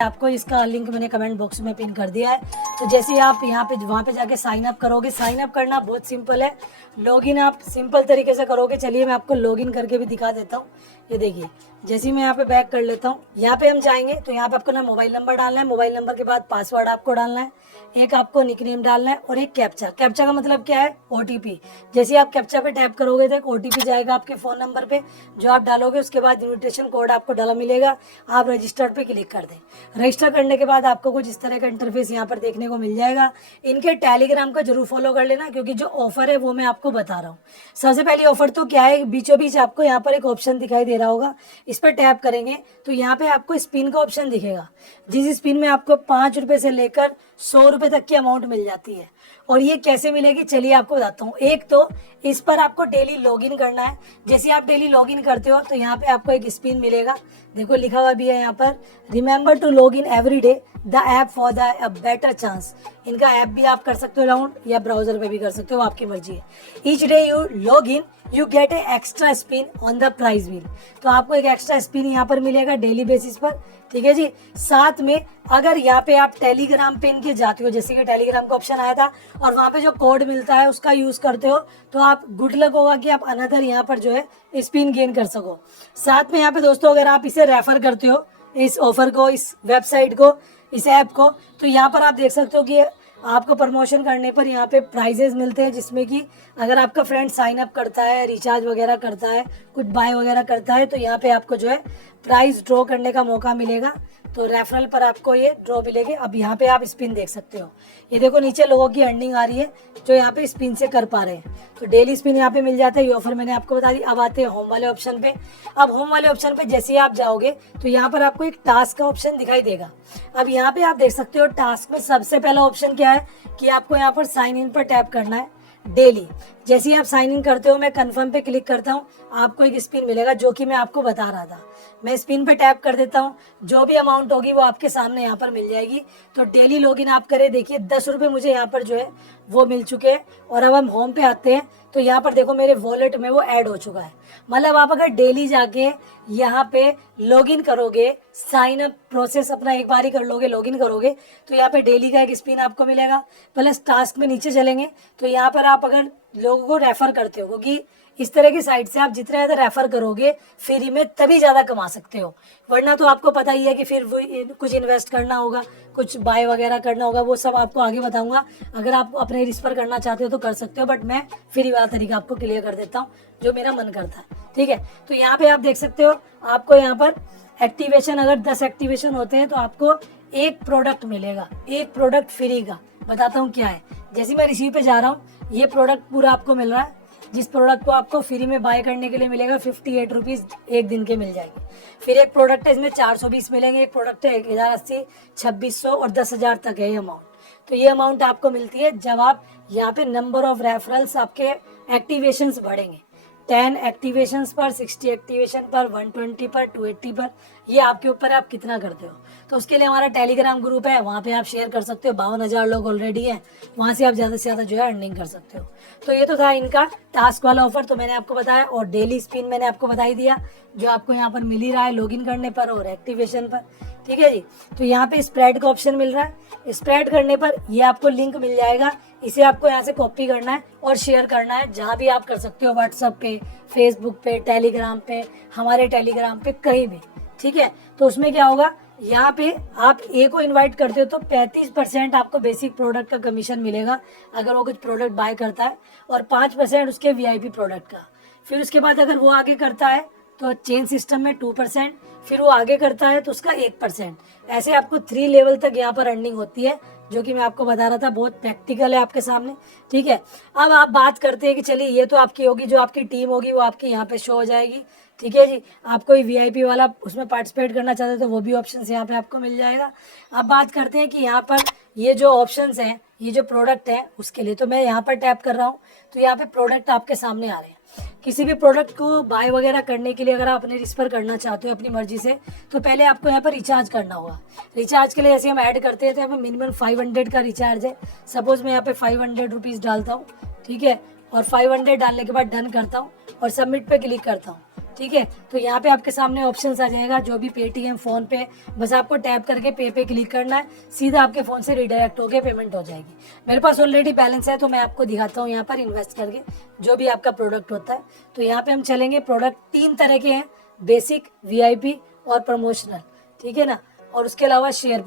आपको इसका लिंक मैंने कमेंट बॉक्स में पिन कर दिया है। तो जैसे ही आप यहाँ पे वहाँ पे जाके साइन अप करोगे, साइन अप करना बहुत सिंपल है। लॉगिन आप सिंपल तरीके से करोगे। चलिए मैं आपको लॉगिन करके भी दिखा देता हूँ। ये देखिए, जैसे ही मैं यहाँ पे बैक कर लेता हूँ, यहाँ पे हम जाएंगे तो यहाँ पे आपको ना मोबाइल नंबर डालना है, मोबाइल नंबर के बाद पासवर्ड आपको डालना है, एक आपको निकनेम डालना है और एक कैप्चा। कैप्चा का मतलब क्या है? OTP। जैसे आप कैप्चा पे टैप करोगे तो एक OTP जाएगा आपके फ़ोन नंबर पे, जो आप डालोगे उसके बाद इन्विटेशन कोड आपको डाला मिलेगा। आप रजिस्टर्ड पे क्लिक कर दें। रजिस्टर करने के बाद आपको कुछ इस तरह का इंटरफेस यहाँ पर देखने को मिल जाएगा। इनके टेलीग्राम का जरूर फॉलो कर लेना, क्योंकि जो ऑफर है वो मैं आपको बता रहा हूँ। सबसे पहले ऑफर तो क्या है, बीचों बीच आपको यहाँ पर एक ऑप्शन दिखाई दे रहा होगा, इस पर टैप करेंगे तो यहाँ पे आपको स्पिन का ऑप्शन दिखेगा। जिस स्पिन में आपको 5 रुपए से लेकर 100 रुपए तक की अमाउंट मिल जाती है। और ये कैसे मिलेगी चलिए आपको बताता हूँ। एक तो इस पर आपको डेली लॉगिन करना है। जैसे आप डेली लॉगिन करते हो तो यहाँ पे आपको एक स्पिन मिलेगा। देखो लिखा हुआ भी है यहाँ पर, remember to log in every day the app for the better chance. इनका ऐप भी आप कर सकते हो डाउनलोड, या ब्राउजर पे भी कर सकते हो, आपकी मर्जी है। Each day you log in you get a extra spin on the prize wheel. तो आपको एक एक्स्ट्रा स्पिन यहाँ पर मिलेगा डेली बेसिस पर, ठीक है जी। साथ में अगर यहाँ पे आप टेलीग्राम पे इनके जाते हो, जैसे कि टेलीग्राम का ऑप्शन आया था और वहाँ पे जो कोड मिलता है उसका यूज करते हो, तो आप गुड लक होगा कि आप अनदर यहाँ पर जो है स्पिन गेन कर सको। साथ में यहाँ पे दोस्तों अगर आप इसे रेफर करते हो, इस ऑफर को, इस वेबसाइट को, इस ऐप को, तो यहाँ पर आप देख सकते हो कि आपको प्रमोशन करने पर यहाँ पे प्राइजेस मिलते हैं, जिसमें कि अगर आपका फ्रेंड साइन अप करता है, रिचार्ज वगैरह करता है, कुछ बाय वगैरह करता है, तो यहाँ पे आपको जो है प्राइस ड्रॉ करने का मौका मिलेगा। तो रेफरल पर आपको ये ड्रॉ मिलेगी। अब यहाँ पे आप स्पिन देख सकते हो, ये देखो नीचे लोगों की अर्निंग आ रही है जो यहाँ पे स्पिन से कर पा रहे हैं। तो डेली स्पिन यहाँ पे मिल जाता है। ये ऑफर मैंने आपको बता दी। अब आते हैं होम वाले ऑप्शन पे। अब होम वाले ऑप्शन पे जैसे ही आप जाओगे तो यहाँ पर आपको एक टास्क का ऑप्शन दिखाई देगा। अब यहाँ पे आप देख सकते हो टास्क में सबसे पहला ऑप्शन क्या है कि आपको यहाँ पर साइन इन पर टैप करना है डेली। जैसे ही आप साइन इन करते हो, मैं कंफर्म पे क्लिक करता हूँ, आपको एक स्पिन मिलेगा जो कि मैं आपको बता रहा था। मैं स्पिन पे टैप कर देता हूँ, जो भी अमाउंट होगी वो आपके सामने यहाँ पर मिल जाएगी। तो डेली लॉगिन आप करें। देखिए 10 रुपये मुझे यहाँ पर जो है वो मिल चुके हैं। और अब हम होम पे आते हैं तो यहाँ पर देखो मेरे वॉलेट में वो ऐड हो चुका है। मतलब आप अगर डेली जाके यहाँ पे लॉगिन करोगे, साइन अप प्रोसेस अपना एक बार ही कर लोगे, लॉगिन करोगे, तो यहाँ पे डेली का एक स्पिन आपको मिलेगा। प्लस टास्क में नीचे चलेंगे तो यहाँ पर आप अगर लोगों को रेफर करते हो, क्योंकि इस तरह की साइट से आप जितना ज़्यादा रेफर करोगे फ्री में तभी ज़्यादा कमा सकते हो। वरना तो आपको पता ही है कि फिर वो कुछ इन्वेस्ट करना होगा, कुछ बाय वगैरह करना होगा। वो सब आपको आगे बताऊंगा। अगर आप अपने रिस्क पर करना चाहते हो तो कर सकते हो, बट मैं फ्री वाला तरीका आपको क्लियर कर देता हूँ जो मेरा मन करता है, ठीक है। तो यहाँ पे आप देख सकते हो, आपको यहाँ पर एक्टिवेशन, अगर 10 एक्टिवेशन होते हैं तो आपको एक प्रोडक्ट मिलेगा, एक प्रोडक्ट फ्री का। बताता हूँ क्या है। जैसे मैं रिसीव पे जा रहा हूँ, ये प्रोडक्ट पूरा आपको मिल रहा है, जिस प्रोडक्ट को आपको फ्री में बाय करने के लिए मिलेगा 58 रुपीज़ एक दिन के मिल जाएंगे। फिर एक प्रोडक्ट है, इसमें 420 मिलेंगे। एक प्रोडक्ट है 1080, 2600 और 10,000 तक है ये अमाउंट। तो ये अमाउंट आपको मिलती है जब आप यहाँ पे नंबर ऑफ रेफरल्स, आपके एक्टिवेशंस बढ़ेंगे। 10 एक्टिवेशंस पर, 60 एक्टिवेशन पर, 120 पर, 280 पर, ये आपके ऊपर है आप कितना करते हो। तो उसके लिए हमारा टेलीग्राम ग्रुप है, वहाँ पे आप शेयर कर सकते हो। 52,000 लोग ऑलरेडी हैं, वहाँ से आप ज़्यादा से ज़्यादा जो है अर्निंग कर सकते हो। तो ये तो था इनका टास्क वाला ऑफर, तो मैंने आपको बताया। और डेली स्पिन मैंने आपको बता ही दिया, जो आपको यहाँ पर मिल ही रहा है लॉगिन करने पर और एक्टिवेशन पर, ठीक है जी। तो यहाँ पे स्प्रेड का ऑप्शन मिल रहा है। स्प्रेड करने पर ये आपको लिंक मिल जाएगा, इसे आपको यहाँ से कॉपी करना है और शेयर करना है जहाँ भी आप कर सकते हो, व्हाट्सएप पे, फेसबुक पे, टेलीग्राम पे, हमारे टेलीग्राम पे, कहीं भी, ठीक है। तो उसमें क्या होगा, यहाँ पे आप ए को इनवाइट करते हो तो 35% आपको बेसिक प्रोडक्ट का कमीशन मिलेगा अगर वो कुछ प्रोडक्ट बाय करता है, और 5% उसके VIP प्रोडक्ट का। फिर उसके बाद अगर वो आगे करता है तो चेन सिस्टम में 2%, फिर वो आगे करता है तो उसका 1%। ऐसे आपको 3 लेवल तक यहाँ पर अर्निंग होती है, जो कि मैं आपको बता रहा था। बहुत प्रैक्टिकल है आपके सामने, ठीक है। अब आप बात करते हैं कि चलिए ये तो आपकी होगी, जो आपकी टीम होगी वो आपकी यहाँ पे शो हो जाएगी, ठीक है जी। आप कोई VIP वाला उसमें पार्टिसिपेट करना चाहते हैं तो वो भी ऑप्शन यहाँ पे आपको मिल जाएगा। अब बात करते हैं कि यहाँ पर ये जो ऑप्शंस हैं, ये जो प्रोडक्ट है उसके लिए, तो मैं यहाँ पर टैप कर रहा हूँ तो यहाँ पे प्रोडक्ट आपके सामने आ रहे हैं। किसी भी प्रोडक्ट को बाय वगैरह करने के लिए अगर आप अपने रिस्क पर करना चाहते हो अपनी मर्जी से, तो पहले आपको यहाँ पर रिचार्ज करना होगा। रिचार्ज के लिए जैसे हम ऐड करते हैं तो यहाँ पर मिनिमम 500 का रिचार्ज है। सपोज मैं यहाँ पे 500 रुपीज़ डालता हूँ, ठीक है, और 500 डालने के बाद डन करता हूँ और सबमिट पे क्लिक करता हूँ, ठीक है। तो यहाँ पे आपके सामने ऑप्शंस आ जाएगा, जो भी पेटीएम, फोन पे, बस आपको टैप करके पे क्लिक करना है, सीधा आपके फ़ोन से रिडायरेक्ट होकर पेमेंट हो जाएगी। मेरे पास ऑलरेडी बैलेंस है तो मैं आपको दिखाता हूँ यहाँ पर इन्वेस्ट करके जो भी आपका प्रोडक्ट होता है। तो यहाँ पे हम चलेंगे, प्रोडक्ट 3 तरह के हैं, बेसिक, VIP और प्रमोशनल, ठीक है ना। और उसके अलावा शेयर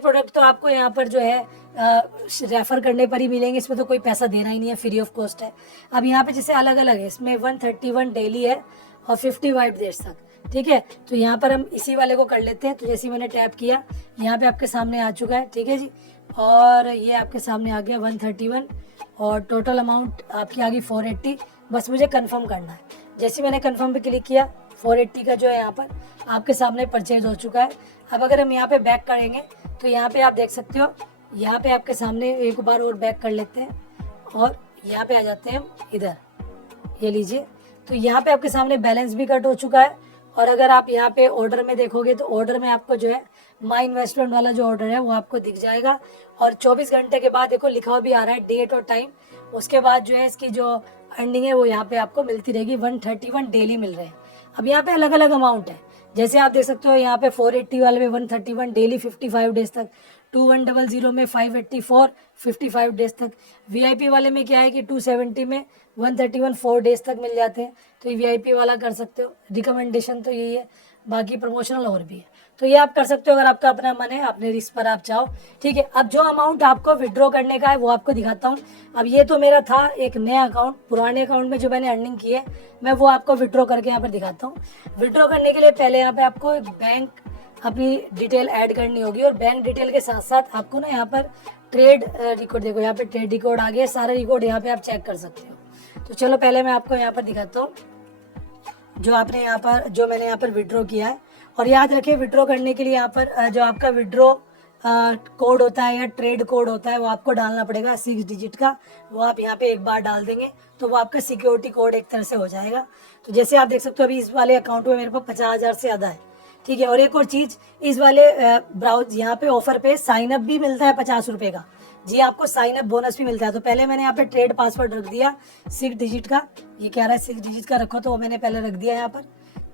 प्रोडक्ट तो आपको यहाँ पर जो है रेफर करने पर ही मिलेंगे, इसमें तो कोई पैसा देना ही नहीं है, फ्री ऑफ कॉस्ट है। अब यहाँ पे जैसे अलग अलग है, इसमें 131 डेली है और 55 डेज तक, ठीक है। तो यहाँ पर हम इसी वाले को कर लेते हैं। तो जैसे मैंने टैप किया, यहाँ पे आपके सामने आ चुका है, ठीक है जी। और ये आपके सामने आ गया 131 और टोटल अमाउंट आपकी आ गई 480। बस मुझे कंफर्म करना है। जैसे मैंने कंफर्म पे क्लिक किया, 480 का जो है यहाँ पर आपके सामने परचेज हो चुका है। अब अगर हम यहाँ पे बैक करेंगे तो यहाँ पे आप देख सकते हो, यहाँ पे आपके सामने एक बार और बैक कर लेते हैं और यहाँ पे आ जाते हैं इधर, ये लीजिए। तो यहाँ पे आपके सामने बैलेंस भी कट हो चुका है। और अगर आप यहाँ पे ऑर्डर में देखोगे तो ऑर्डर में आपको जो है माई इन्वेस्टमेंट वाला जो ऑर्डर है वो आपको दिख जाएगा। और 24 घंटे के बाद देखो लिखा हुआ भी आ रहा है डेट और टाइम। उसके बाद जो है इसकी जो अर्निंग है वो यहाँ पे आपको मिलती रहेगी। 131 डेली मिल रहे हैं। अब यहाँ पे अलग अलग अमाउंट है, जैसे आप देख सकते हो यहाँ पे 480 वाले में 131 डेली 55 डेज तक, 2100 में 584 55 डेज तक, VIP वाले में क्या है कि 270 में 131 4 डेज तक मिल जाते हैं। तो ये VIP वाला कर सकते हो। रिकमेंडेशन तो यही है, बाकी प्रमोशनल और भी है। तो ये आप कर सकते हो अगर आपका अपना मन है, अपने रिस्क पर आप चाहो, ठीक है। अब जो अमाउंट आपको विड्रॉ करने का है वो आपको दिखाता हूँ। अब ये तो मेरा था एक नया अकाउंट, पुराने अकाउंट में जो मैंने अर्निंग की है मैं वो आपको विड्रॉ करके यहाँ पर दिखाता हूँ। विड्रॉ करने के लिए पहले यहाँ पे आपको एक बैंक अपनी डिटेल ऐड करनी होगी और बैंक डिटेल के साथ साथ आपको ना यहाँ पर ट्रेड रिकॉर्ड, देखो यहाँ पे ट्रेड रिकॉर्ड आ गया, सारा रिकॉर्ड यहाँ पे आप चेक कर सकते हो। तो चलो पहले मैं आपको यहाँ पर दिखाता हूँ जो आपने यहाँ पर, जो मैंने यहाँ पर विड्रॉ किया है। और याद रखिए विड्रॉ करने के लिए यहाँ पर जो आपका विड्रॉ कोड होता है या ट्रेड कोड होता है वो आपको डालना पड़ेगा 6 डिजिट का। वो आप यहाँ पे एक बार डाल देंगे तो वो आपका सिक्योरिटी कोड एक तरह से हो जाएगा। तो जैसे आप देख सकते हो अभी इस वाले अकाउंट में मेरे पास 50,000 से ज़्यादा है, ठीक है। और एक और चीज़, इस वाले ब्राउज यहाँ पे ऑफर पे साइन अप भी मिलता है 50 रुपये का जी, आपको साइन अप बोनस भी मिलता है। तो पहले मैंने यहाँ पे ट्रेड पासवर्ड रख दिया 6 डिजिट का, ये कह रहा है 6 डिजिट का रखो तो वो मैंने पहले रख दिया यहाँ पर।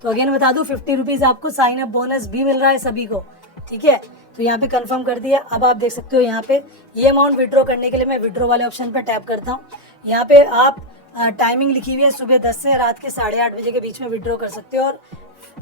तो अगेन बता दूं 50 रुपीज़ आपको साइन अप बोनस भी मिल रहा है सभी को, ठीक है। तो यहाँ पे कंफर्म कर दिया। अब आप देख सकते हो यहाँ पे ये अमाउंट विड्रॉ करने के लिए मैं विड्रॉ वाले ऑप्शन पर टैप करता हूँ। यहाँ पे आप टाइमिंग लिखी हुई है सुबह 10 से रात के 8:30 बजे के बीच में विड्रॉ कर सकते हो और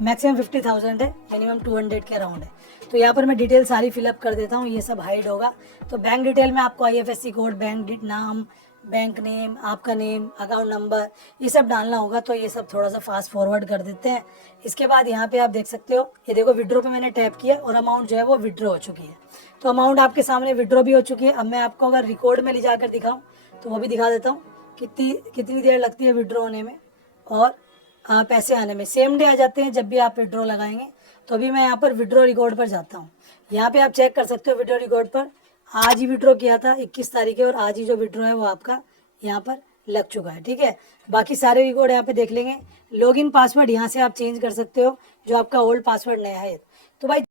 मैक्सिमम 50,000 है, मिनिमम 200 के अराउंड है। तो यहाँ पर मैं डिटेल सारी फिलअप कर देता हूँ, ये सब हाइड होगा। तो बैंक डिटेल में आपको IFSC कोड, बैंक नाम, बैंक नेम, आपका नेम, अकाउंट नंबर, ये सब डालना होगा। तो ये सब थोड़ा सा फास्ट फॉरवर्ड कर देते हैं। इसके बाद यहाँ पे आप देख सकते हो, ये देखो विड्रॉ पे मैंने टैप किया और अमाउंट जो है वो विड्रॉ हो चुकी है। तो अमाउंट आपके सामने विड्रॉ भी हो चुकी है। अब मैं आपको अगर रिकॉर्ड में ले जाकर दिखाऊँ तो वो भी दिखा देता हूँ कितनी देर लगती है विड्रॉ होने में और पैसे आने में। सेम डे आ जाते हैं जब भी आप विड्रॉ लगाएंगे। तो अभी मैं यहाँ पर विड्रॉ रिकॉर्ड पर जाता हूँ। यहाँ पे आप चेक कर सकते हो विड्रॉ रिकॉर्ड पर, आज ही विड्रॉ किया था 21 तारीख है और आज ही जो विड्रॉ है वो आपका यहाँ पर लग चुका है, ठीक है। बाकी सारे रिकॉर्ड यहाँ पे देख लेंगे। लॉगिन पासवर्ड यहाँ से आप चेंज कर सकते हो, जो आपका ओल्ड पासवर्ड नया है। तो भाई